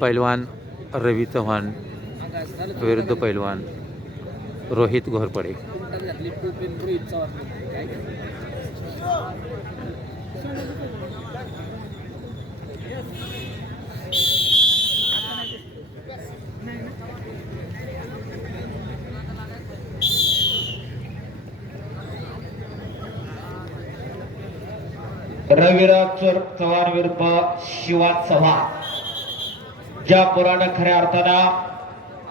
पैलवान रवी चव्हाण विरुद्ध पैलवान रोहित घोरपडे. रविराज चव्हाण विरुद्ध शिवा चव्हाण. ज्या पुराण खऱ्या अर्थानं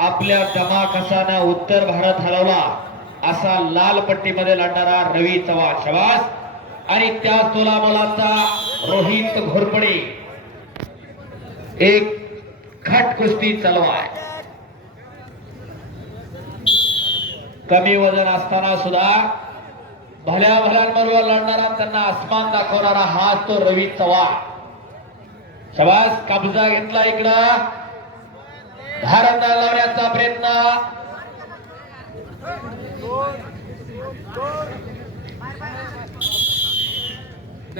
आपल्या दमाकसानं उत्तर भारत हलवला असा लाल पट्टीमध्ये लढणारा रवी चव्हाण शबास आणि त्याच तोलामोलाचा रोहित घोरपडे. एक खट कुस्ती चालू आहे. कमी वजन असताना सुद्धा भल्या भल्यांबरोबर लढणारा त्यांना आसमान दाखवणारा हा तो रवी चव्हाण. शबास कब्जा घेतला इकडं धारंदाज लावण्याचा प्रयत्न.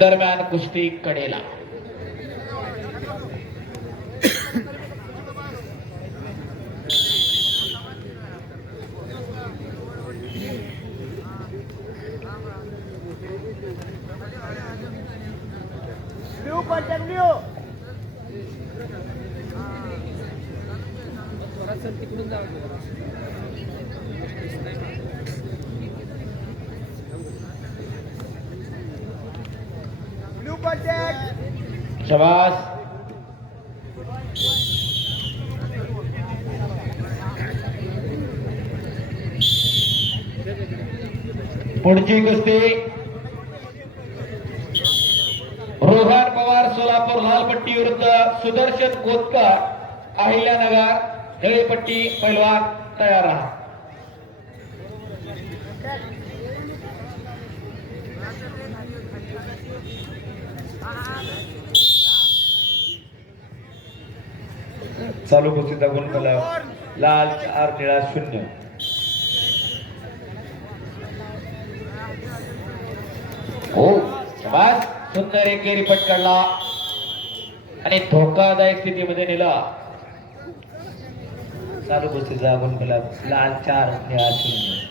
दरम्यान कुस्ती कडेला. शबास पुढची कुस्ती रोहन पवार सोलापूर लालपट्टी विरुद्ध सुदर्शन कोतकर अहिल्यानगर निळीपट्टी. पैलवान तयार राहा. चालू कुस्तीचा गुणफलक लाल 4 निळा 0. हो शाबास सुंदर एकेरी पटकाडला आणि धोकादायक स्थितीमध्ये नेला. चालू कुस्तीचा गुणफलक लाल 4 निळा 0.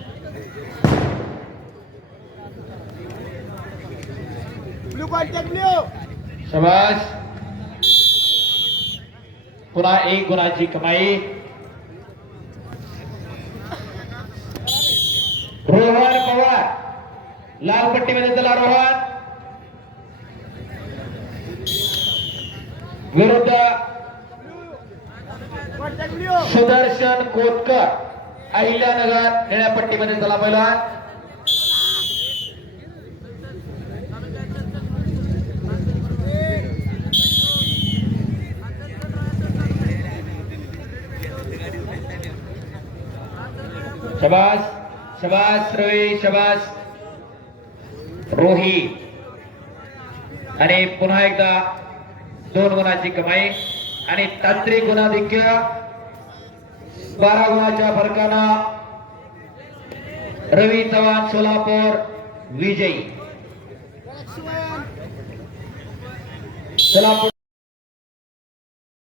शाबास पुन्हा 1 गुणाची कमाई. रोहन पवार लाल पट्टीमध्ये चला. रोहन विरुद्ध सुदर्शन कोतकर अहिल्यानगर निळ्या पट्टीमध्ये चला. पहिला शबास शबास रवी शबास रोहित. आणि पुन्हा एकदा 2 गुणाची कमाई आणि तांत्रिक गुणाधिक्य 12 गुणाच्या फरकानं रवी चव्हाण सोलापूर विजयी. चला